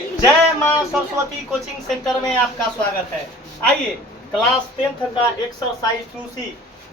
जय मां Saraswati coaching centre में आपका स्वागत है। आइए क्लास 10th का एक्सरसाइज 2C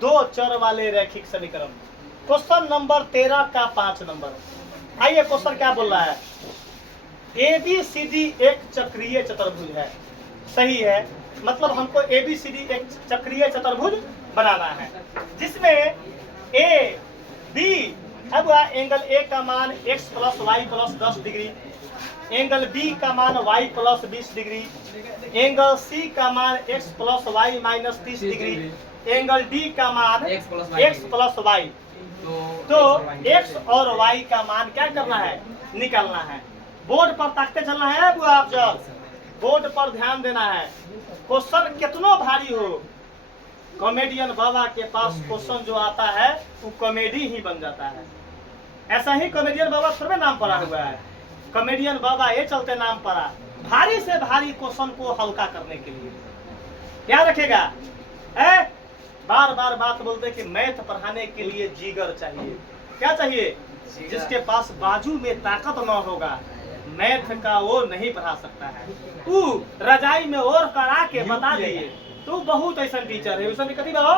दो चर वाले रैखिक समीकरण क्वेश्चन नंबर 13 का 5 नंबर। आइए क्वेश्चन क्या बोल रहा है। ABCD एक चक्रीय चतुर्भुज है। सही है, मतलब हमको ABCD एक चक्रीय चतुर्भुज बनाना है जिसमें A B अब एंगल A का मान x + y + 10 degree, angle B का मान y + 20 डिग्री, एंगल C का मान x + y - 30 degree, angle D का मान x + y। तो x और y का मान क्या करना है, निकालना है। बोर्ड पर ताकते चलना है। अब आप जब बोर्ड पर ध्यान देना है। क्वेश्चन कितना भारी हो, कॉमेडियन बाबा के पास क्वेश्चन जो आता है वो कॉमेडी ही बन जाता है। ऐसा ही कॉमेडियन बाबा थोड़े नाम पड़ा हुआ है। कॉमेडियन बाबा ये चलते नाम पड़ा भारी से भारी क्वेश्चन को हल्का करने के लिए। क्या रखेगा, बार बार बात बोलते कि मैथ पढ़ाने के लिए जिगर चाहिए। क्या चाहिए? जिसके पास बाजू में ताकत न होगा मैथ का वो नहीं पढ़ा सकता है। तू रजाई में और करा के बता दिए तो बहुत ऐसा टीचर है। उसने कभी कहो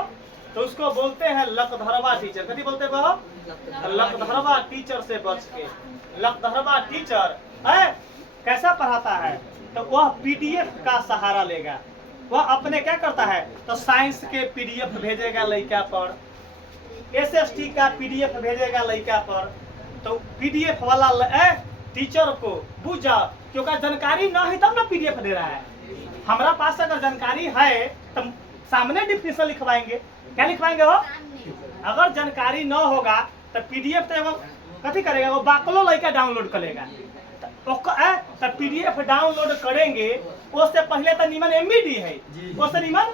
तो उसको बोलते हैं लकधरवा टीचर। कभी बोलते कहो लकधरवा टीचर से बच के। लकधरवा टीचर कैसा पढ़ाता है तो वह PDF का सहारा लेगा। वह अपने क्या करता है तो साइंस के PDF भेजेगा लड़का पर, SST का PDF भेजेगा लड़का पर। तो PDF वाला टीचर को बुझा क्योंकि जानकारी ना है तब ना PDF दे रहा है। हमारा पास अगर जानकारी है तो सामने डिफिनेशन लिखवाएंगे। क्या लिखवाएंगे हो? अगर जानकारी न होगा तो PDF तो कथी करेगा, वो बाकलो लड़का डाउनलोड करेगा। तो PDF डाउनलोड करेंगे उससे पहले तो निमन MBD है, उससे निमन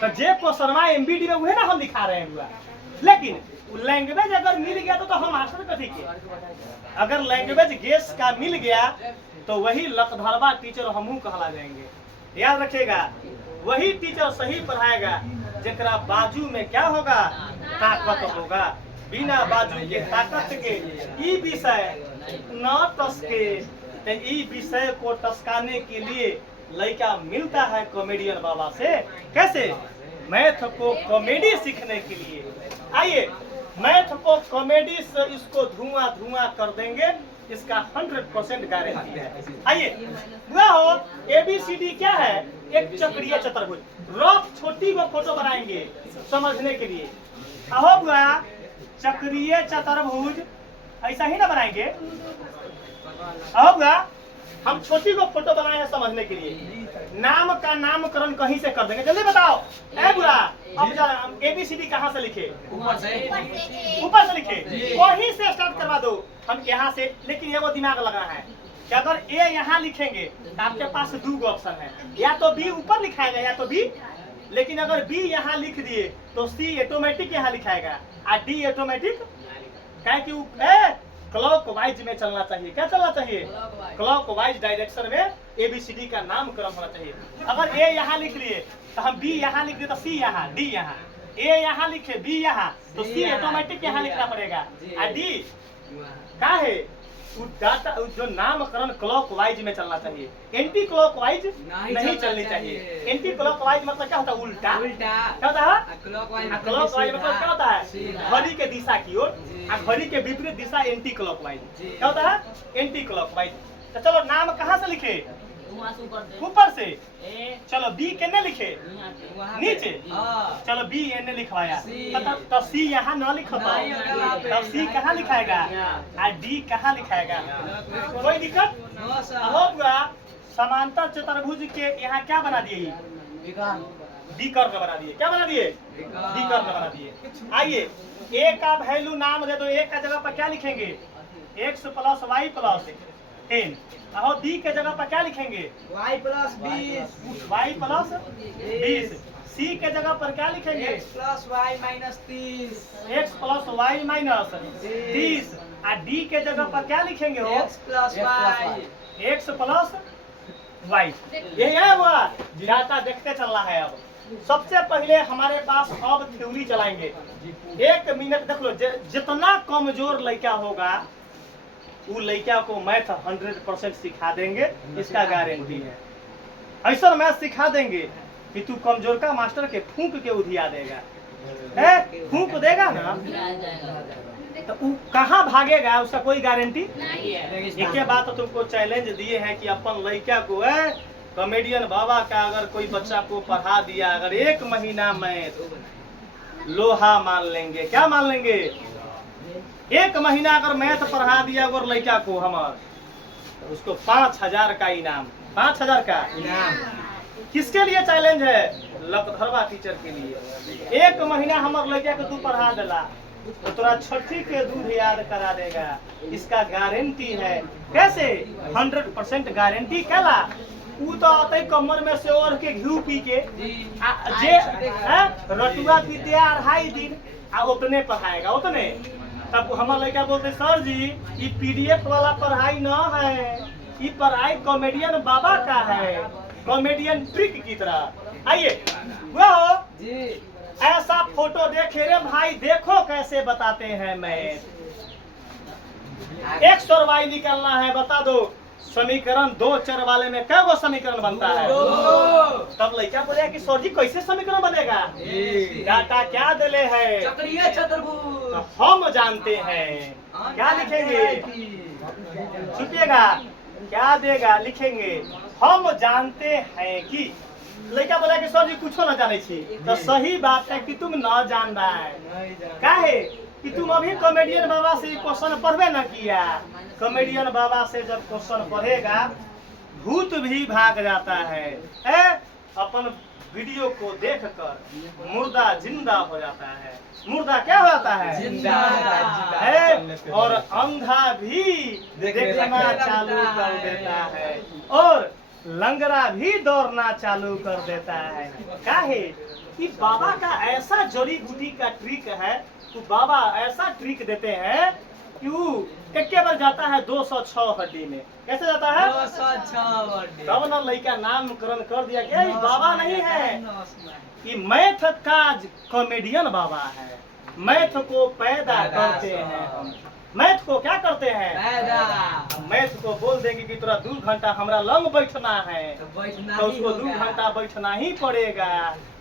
तो जे क्वेश्चनवा MBD में वही ना हम दिखा रहे हैं। लेकिन लैंग्वेज अगर मिल गया तो हम आंसर कथी के। अगर लैंग्वेज गेस का मिल गया तो वही लकधरवा टीचर हमहू कहला जाएंगे। याद रखिएगा, वही टीचर सही पढ़ाएगा जरा बाजू में क्या होगा, ताकत होगा। बिना बाजू के ताकत के ई विषय न टसके। ई विषय को टसकाने के लिए लड़का मिलता है कॉमेडियन बाबा से। कैसे? मैथ को कॉमेडी सीखने के लिए। आइए मैथ को कॉमेडी से इसको धुआं धुआं कर देंगे, इसका 100% गारंटी है। आइए बुआ हो ABCD क्या है, एक चक्रीय चतुर्भुज। रफ छोटी को फोटो बनाएंगे समझने के लिए। अहो बुआ चक्रीय चतुर्भुज ऐसा ही ना बनाएंगे। अहो बुआ हम छोटी को फोटो बनाए हैं समझने के लिए। नाम का नामकरण कहीं से कर देंगे। जल्दी बताओ बुआ, अब ABCD कहाँ से लिखे? ऊपर से लिखे, वहीं से स्टार्ट करवा दो हम यहाँ से। लेकिन ये वो दिमाग लगा है कि अगर A यहाँ लिखेंगे तो आपके पास दो ऑप्शन है, या तो B ऊपर लिखाएगा या तो B। लेकिन अगर B यहाँ लिख दिए तो C ऑटोमेटिक यहाँ लिखाएगा और D ऑटोमेटिक। क्या कि क्लॉकवाइज में चलना चाहिए। क्या चलना चाहिए? क्लॉकवाइज डायरेक्शन में ABCD का नामकरण होना चाहिए। अगर A यहाँ लिख लिए तो हम B यहाँ लिख दिए तो C यहाँ, D यहाँ। A यहाँ लिखे B यहाँ तो C ऑटोमेटिक यहाँ लिखना पड़ेगा और D क्या है डाटा जो नामकरण क्लॉकवाइज में चलना चाहिए। एंटी क्लॉकवाइज नहीं चलनी चाहिए। एंटी क्लॉकवाइज मतलब क्या होता है? उल्टा। क्या होता है? क्लॉकवाइज मतलब क्या होता है? घड़ी के दिशा की ओर, घड़ी के विपरीत दिशा एंटी क्लॉकवाइज। क्या होता है? Anti clockwise. तो चलो नाम कहाँ से लिखे? ऊपर से। चलो B कितने लिखे? नीचे। चलो B एने लिखवाया तो C यहाँ न लिखता तब C कहाँ लिखाएगा और D कहाँ लिखाएगा? कोई दिक्कत होगा? समांतर चतुर्भुज के यहाँ क्या बना दिए? विकर्ण बना दिए। क्या बना दिए? विकर्ण बना दिए। आइए A का वैल्यू नाम दे दो। A का जगह पर क्या लिखेंगे? x + y + 10। और B के जगह पर क्या लिखेंगे? y + 20। y + 20। C के जगह पर क्या लिखेंगे? x + y - 30। x + y - 30। और D के जगह पर क्या लिखेंगे? x + y। x + y। ये है वो डाटा देखते चलना है। अब सबसे पहले हमारे पास अब थ्योरी चलाएंगे। 1 मिनट देख लो। जितना कमजोर लड़का होगा वो लड़का को मैथ 100% सिखा देंगे, इसका गारंटी है। ऐसा मैथ सिखा देंगे कि तू कमजोर का मास्टर के फूंक के उधिया देगा, फूंक देगा ना तो वो कहाँ भागेगा, उसका कोई गारंटी नहीं है। एक बात तो तुमको चैलेंज दिए हैं कि अपन लड़का को कॉमेडियन बाबा का अगर कोई बच्चा को पढ़ा दिया, अगर 1 महीना में लोहा मान लेंगे, क्या मान लेंगे, 1 महीना अगर मैथ पढ़ा दिया अगर लड़का को हमार, तो उसको 5000 का इनाम, 5000 का इनाम। किसके लिए चैलेंज है? लकधरवा टीचर के लिए। 1 महीना हमारे लड़का को तू पढ़ा देला तो तोरा छठी के दूध याद करा देगा, इसका गारंटी है। कैसे? 100% गारंटी। कहला ऊ तो आते कमर में से और के घी पी के जे रटुआ विद्या 2.5 दिन आ उतने पढ़ाएगा, उतने। तब हमारे लड़का बोलते सर जी ये PDF वाला पढ़ाई न है, ये पढ़ाई कॉमेडियन बाबा का है, कॉमेडियन ट्रिक की तरह। आइए वो जी ऐसा फोटो देखे रे भाई, देखो कैसे बताते हैं। मैं 1 चरवाई निकलना है, बता दो समीकरण 2 चर वाले में क्या वो समीकरण बनता है? तब लड़का बोले कि सर जी कैसे समीकरण बनेगा? डाटा क्या दिले है? चक्रीय चतुर्भुज। तो हम जानते हैं। क्या लिखेंगे? छुपिएगा, क्या देगा लिखेंगे, हम जानते हैं कि। लड़का बोला कि सर जी कुछ न जाने छी। तो सही बात है कि तुम न जान रहा है। काहे कि तुम अभी कॉमेडियन बाबा से क्वेश्चन पढ़वे न किया। कॉमेडियन बाबा से जब क्वेश्चन पढ़ेगा भूत भी भाग जाता है। अपन वीडियो को देखकर मुर्दा जिंदा हो जाता है। मुर्दा क्या हो जाता है? जिंदा है। और अंधा भी देखना चालू कर देता है, और लंगड़ा भी दौड़ना चालू कर देता है। काहे कि बाबा का ऐसा जड़ी बूटी का ट्रिक है, तो बाबा ऐसा ट्रिक देते हैं कि वो के बार जाता है 206 हड्डी में। कैसे जाता है? 206। तब ना लड़का नामकरण कर दिया क्या? ये बाबा नहीं है, ये मैथ का कॉमेडियन बाबा है। मैथ को पैदा करते हैं हम। मैथ को क्या करते हैं? पैदा। मैथ को बोल देंगे कि तोरा 2 घंटा हमरा लंग बैठना है, तो उसको 2 घंटा बैठना ही पड़ेगा।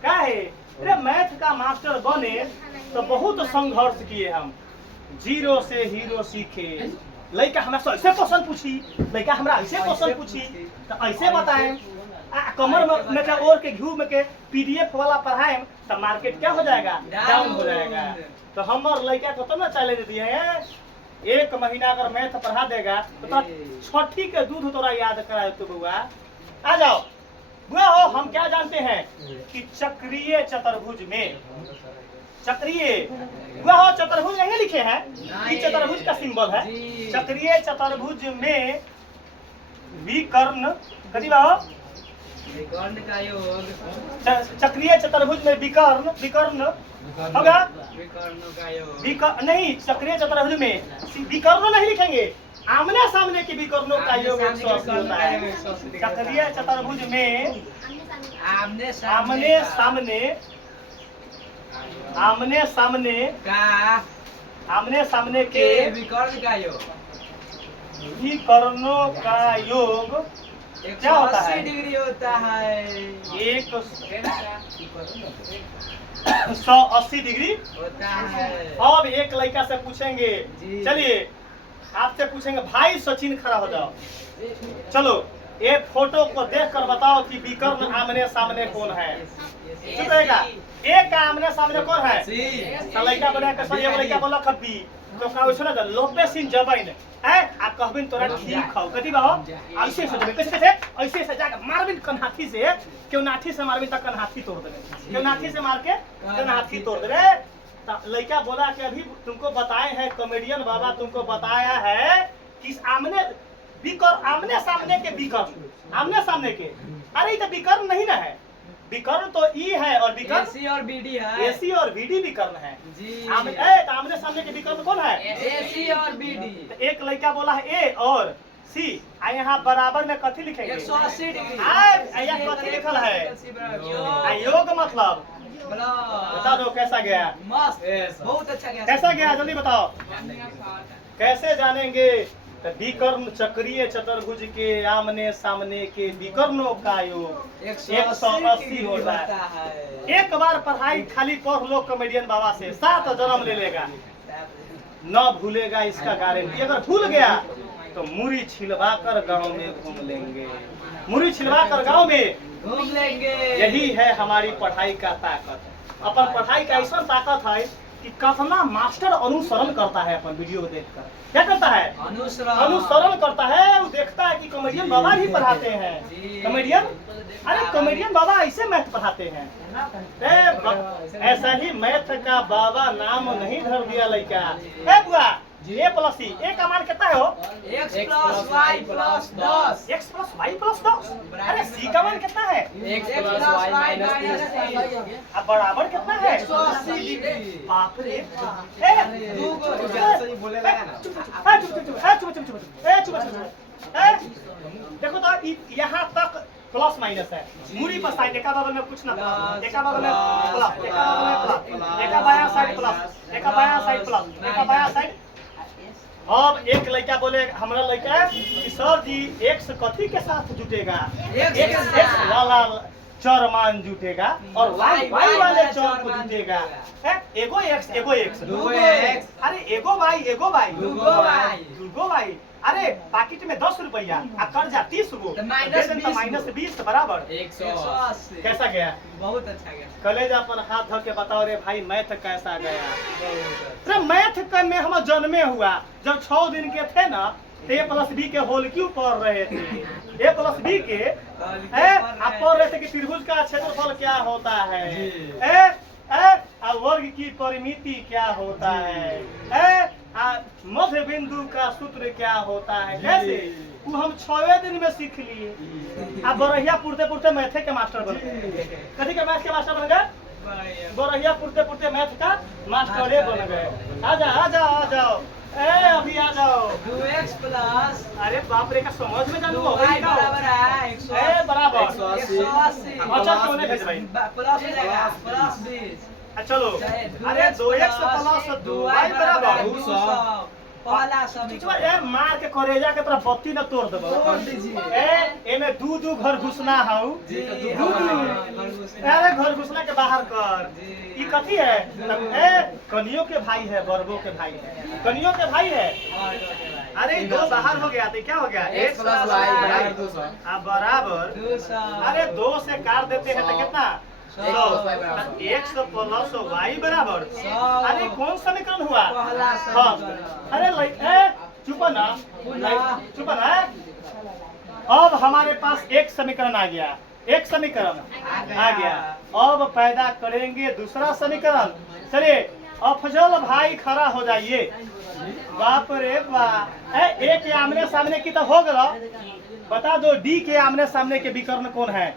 काहे? अरे मैथ का मास्टर बने तो बहुत संघर्ष किए हम, 0 से हीरो सीखे। लड़का हमरा से ऐसे क्वेश्चन पूछी, लड़का हमरा ऐसे क्वेश्चन पूछी, तो ऐसे बताएं। कमर में क्या और के घी में के PDF वाला पढ़ाए तो मार्केट क्या हो जाएगा? डाउन हो जाएगा। तो हमारे लड़का को तो ना चैलेंज दिए हैं, 1 महीना अगर मैथ पढ़ा देगा तो तोरा छठी के दूध तोरा याद करा तो बुआ। आ जाओ बुआ हो, हम क्या जानते हैं कि चक्रीय चतुर्भुज में, चक्रीय बुआ हो चतुर्भुज नहीं लिखे हैं, ये चतुर्भुज का सिंबल है। चक्रीय चतुर्भुज में विकर्ण कथी बा हो? विकर्ण का योग। चक्रीय चतुर्भुज में विकर्ण, विकर्ण होगा विकर्ण का योग। नहीं, चक्रीय चतुर्भुज में विकर्ण नहीं लिखेंगे, आमने सामने के विकर्णों का योग 180 होता है। चक्रीय चतुर्भुज में आमने आमने सामने, आमने सामने का, आमने सामने के विकर्ण का योग। विकर्णों का योग क्या होता है? 180 डिग्री होता है। 180 डिग्री होता है। अब एक लड़का से पूछेंगे, जी। चलिए आपसे पूछेंगे, भाई सचिन खड़ा हो जाओ, चलो ये फोटो को देखकर बताओ कि विकर्ण आमने सामने कौन है। चुप रहेगा। एक का आमने सामने कौन है? तो लड़का बोला कि सर ये लड़का बोला कभी तो का सुना था लोपे सिंह जबैन है, आप कहबिन तोरा ठीक खाओ कथी बा ऐसे से कैसे कैसे ऐसे से जाकर मारबिन कन्हाथी से, क्यों नाठी से मारबिन तक कन्हाथी तोड़ देबे, क्यों नाठी से मार के कन्हाथी तोड़ देबे। लड़का बोला कि अभी तुमको बताए हैं कॉमेडियन बाबा, तुमको बताया है कि आमने विकर्ण, आमने सामने के विकर्ण, आमने सामने के। अरे ये तो विकर्ण नहीं ना है, विकर्ण तो ई है और विकर्ण AC और BD है। AC और BD विकर्ण है जी। आमने सामने के विकर्ण कौन है? AC और BD। तो एक लड़का बोला है A और C, यहाँ बराबर में कथी लिखेंगे? 180 डिग्री। यहाँ कथी लिखल है? योग मतलब बता दो कैसा गया? मस्त, बहुत अच्छा गया। कैसा गया जल्दी बताओ। कैसे जानेंगे तो विकर्ण चक्रीय चतुर्भुज के आमने सामने के विकर्णों का योग 180 होता है। एक बार पढ़ाई खाली पढ़ लो कॉमेडियन बाबा से 7 जन्म ले लेगा, न भूलेगा इसका गारंटी। अगर भूल गया तो मुरी छिलवा कर गाँव में घूम लेंगे, मुरी छिलवा कर गाँव में घूम लेंगे। यही है हमारी पढ़ाई का ताकत। अपन पढ़ाई का ऐसा ताकत है कि कितना मास्टर अनुसरण करता है अपन वीडियो को देखकर। क्या करता है? अनुसरण करता है। वो देखता है कि कॉमेडियन बाबा ही पढ़ाते हैं। कॉमेडियन, अरे कॉमेडियन बाबा ऐसे मैथ पढ़ाते हैं। ऐसा ही मैथ का बाबा नाम नहीं धर दिया लड़का। ए बुआ, ए प्लस सी, ए का मान कितना है हो? x plus y plus 10। x plus y plus 10। अरे सी का मान कितना है? x plus y minus 30। अब बराबर कितना है? 180 डिग्री। बाप रे, दो को बोलेगा ना। देखो तो यहाँ तक प्लस माइनस है। मुड़ी पर साइड एका बगल में कुछ ना प्लस, एका बगल में प्लस, एका बगल में प्लस, एका बायां साइड प्लस, एका बायां साइड प्लस, एका बायां साइड। अब एक लड़का बोले, हमारा लड़का कि सर जी x कथी के साथ जुटेगा? x वाला चर मान जुटेगा और y वाले चर को जुटेगा। एगो x एगो x, दूगो x, अरे एगो y एगो y, दूगो y, अरे पैकेट में 10 रुपया और कर्जा 30 गो, माइनस 20 बराबर 180। कैसा गया? बहुत अच्छा गया। कलेजा पर हाथ धो के बताओ रे भाई मैथ कैसा गया? अरे मैथ में हम जन्मे हुआ जब 6 दिन के थे ना, ए प्लस बी के होल क्यों पढ़ रहे थे? ए प्लस बी के आप पढ़ रहे थे कि त्रिभुज का क्षेत्रफल क्या होता है, वर्ग की परिमिति क्या होता है, मध्य बिंदु का सूत्र क्या होता है। कैसे वो हम 6वें दिन में सीख लिए। आप बरहिया पुरते पुरते मैथे के मास्टर बन गए। कथी के मैथ के मास्टर बन गए? बरहिया पुरते पुरते मैथ का मास्टर बन गए। आ जाओ अभी आ जाओ। 2x प्लस, अरे बाप रे, का समझ में जानू हो y बराबर है 180। बराबर 180। अच्छा क्यों नहीं भेज भाई? प्लस हो जाएगा प्लस 20। चलो, अरे 2x प्लस 2y बराबर 200। पहला समीकरण मार के करेजा के तरफ बत्ती न तोड़ देबो। तोड़ दीजिए। एमे दू घर घुसना हऊ। अरे घर घुसना के बाहर कर। ई कथी है? कनियों के भाई है, बरबो के भाई है, कनियों के भाई है। अरे दो बाहर हो गया तो क्या हो गया? x प्लस y बराबर 200। बराबर 200। अरे 2 से काट देते हैं तो कितना? 100 प्लस y बराबर 100। अरे कौन समीकरण हुआ? पहला समीकरण। अरे चुप ना। अब हमारे पास एक समीकरण आ गया, एक समीकरण आ गया। अब पैदा करेंगे दूसरा समीकरण। चलिए अफजल भाई खड़ा हो जाइए। बाप रे वाह, ए के आमने सामने की तो हो गया। बता दो डी के आमने सामने के विकर्ण कौन है?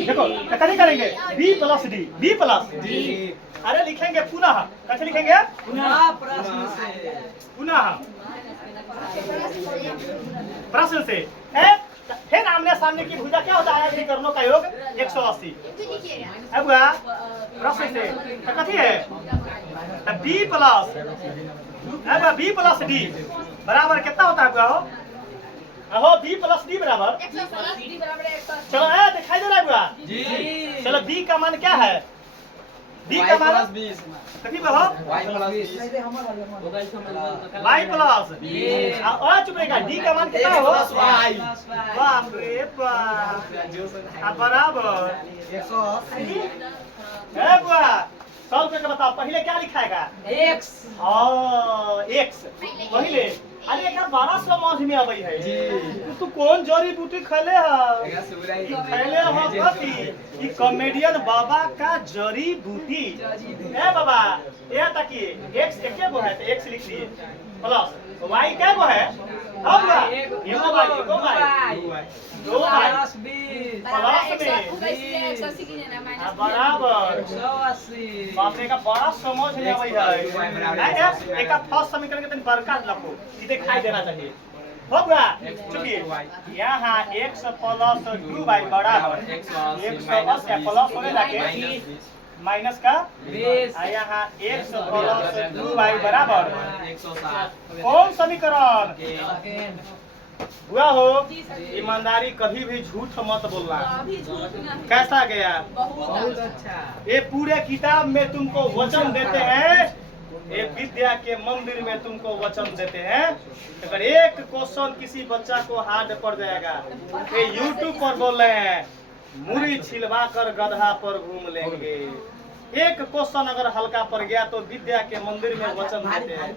देखो कथी करेंगे? B plus d, b plus d. अरे लिखेंगे पुनः, कैसे लिखेंगे? पुनः प्रश्न से, पुनः प्रश्न से। फिर आमने सामने की भुजा क्या होता है? विकर्णों का योग 180। अब प्रश्न से कथी है? बी प्लस, अब बी प्लस डी बराबर कितना होता है? अहो बी प्लस डी बराबर, चलो दिखाई दे रहा है बुआ जी। चलो बी का मान क्या है? बी का मान कथी बोलो? y प्लस चुप रहेगा। डी का मान कितना हो? बाप रे बाप, बराबर 180। बुआ सॉल्व करके बताओ, पहले क्या लिखाएगा? x। x पहले। अरे एक बड़ा समझ में आवे है जी। तू कौन जड़ी बूटी खैले है? खैले हो कथी? ई कॉमेडियन बाबा का जड़ी बूटी। ए बाबा ये तकिए x के गो है तो x लिख लिए, प्लस y के गो है? अब एगो y दो प्लस 20 बराबर 180। बाप रे का बड़ा समझ में आवे है। एक फर्स्ट समीकरण के तनी बड़का लखो, ई दिखाई देना चाहिए। हो गया? चलिए यहाँ x प्लस 2y बराबर 180 प्लस होने लगे माइनस का 20 यहाँ x प्लस 2y बराबर 107 कौन समीकरण सेकंड हुआ हो। जी सर। ईमानदारी कभी भी झूठ मत बोलना। अभी झूठ नहीं। कैसा गया? बहुत बहुत अच्छा ये पूरे किताब में तुमको वचन देते हैं, ये विद्या के मंदिर में तुमको वचन देते हैं। अगर एक क्वेश्चन किसी बच्चा को हार्ड पड़ जाएगा, ये यूट्यूब पर बोल रहे हैं मुरी छिलवा कर गधा पर घूम लेंगे। एक क्वेश्चन अगर हल्का पड़ गया तो विद्या के मंदिर में वचन देते हैं।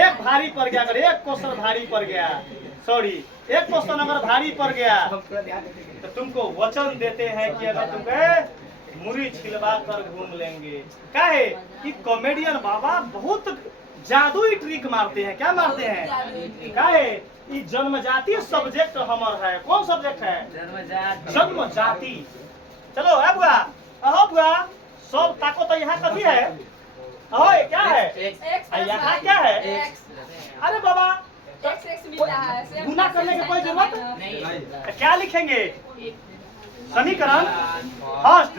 एक भारी पड़ गया, अगर एक क्वेश्चन भारी पड़ गया, सॉरी एक क्वेश्चन अगर भारी पड़ गया तो तुमको वचन देते हैं कि अगर तुमको मुरी छिलवा कर घूम लेंगे। क्या है कि कॉमेडियन बाबा बहुत जादुई ट्रिक मारते हैं। क्या मारते हैं? क्या है कि जन्मजाति सब्जेक्ट हमार है। कौन सब्जेक्ट है? जन्मजात जन्म जाति। चलो है बुआ, अहो बुआ, सब ताको तो यहाँ कथी है? अहो ये क्या है? X यहाँ क्या है? X अरे बाबा X मिल रहा है। सेम गुना करने की कोई जरूरत नहीं क्या लिखेंगे? समीकरण फर्स्ट।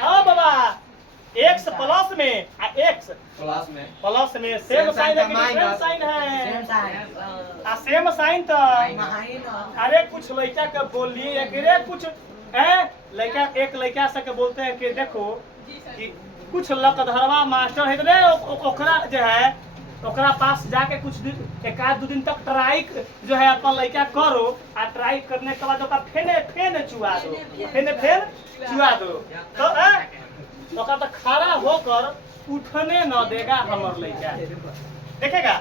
हाँ बाबा, x प्लस में x प्लस में सेम साइन है कि डिफरेंट साइन है? सेम साइन तो अरे कुछ लड़का के बोलिए एकरे कुछ लड़का एक लड़का से के बोलते हैं कि देखो कि कुछ लकधरवा मास्टर है रे, ओकरा जो है ओकरा पास जाके कुछ दिन एक आध दो दिन तक ट्राई जो है अपन लड़का करो, आ ट्राई करने के बाद ओकरा फेन चुआ दो, फेन चुआ दो तो ओकरा तो खड़ा होकर उठने न देगा हमर लड़का। देखेगा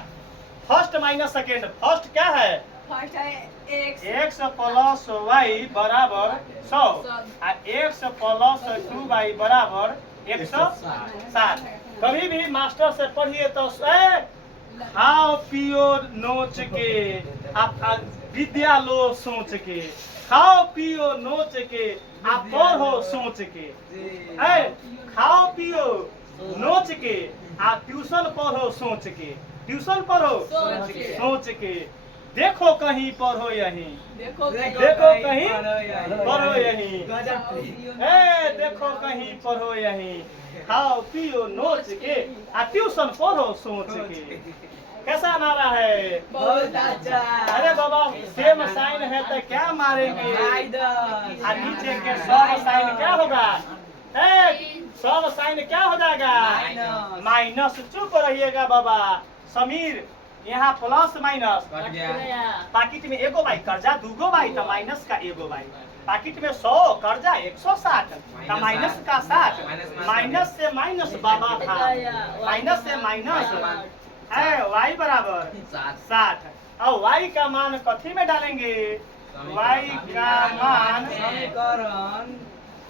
फर्स्ट माइनस सेकेंड। फर्स्ट क्या है? फर्स्ट है X x प्लस y बराबर 100 आ x प्लस 2y बराबर 160। कभी भी मास्टर से पढ़िए तो खाओ पियो नोच के, आप विद्या लो सोच के, खाओ पियो नोच के, आप पढ़ो सोच के। खाओ पियो नोच के, आप ट्यूशन पढ़ो सोच के, ट्यूशन पढ़ो सोच के। सोच के। देखो कहीं पढ़ो यहीं, देखो देखो कहीं पढ़ो यहीं, गजब देखो कहीं पढ़ो यहीं, खाओ पियो नोच के, आ ट्यूशन पढ़ो सोच के। कैसा नारा है? बहुत अच्छा अरे बाबा सेम साइन है तो क्या मारेंगे? आ नीचे के सब साइन क्या होगा? सब साइन क्या हो जाएगा? माइनस। माइनस। चुप रहिएगा बाबा। समीर यहाँ प्लस माइनस पाकिट में एगो बाई कर्जा दूगो बाई तो माइनस का एगो बाई, पाकिट में 100 कर्जा 160 तो माइनस का 60, माइनस से माइनस बाबा था, माइनस से माइनस है y बराबर 60। और y का मान कथी में डालेंगे? y का मान समीकरण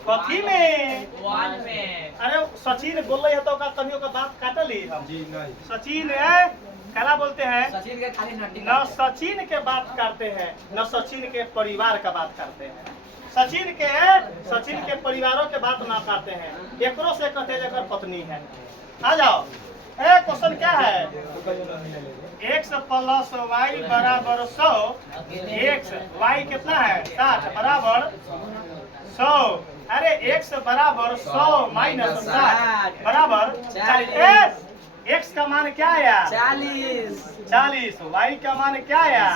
कथी में? 1 में अरे सचिन बोल रहे हैं तो कभी का बात काटली हम सचिन है क्या बोलते हैं? सचिन के खाली नटी न सचिन के बात करते हैं न सचिन के परिवार का बात करते हैं। सचिन के परिवारों के बात ना करते हैं। एकरो से कहते हैं जेकर पत्नी है। आ जाओ, क्वेश्चन क्या है? x प्लस y बराबर 100, x y कितना है? 60 बराबर 100। अरे x बराबर 100 माइनस 60 बराबर 40। x का मान क्या आया? 40। y का मान क्या आया?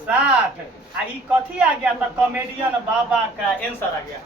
60। ई कथी आ गया? तो कॉमेडियन बाबा का आंसर आ गया।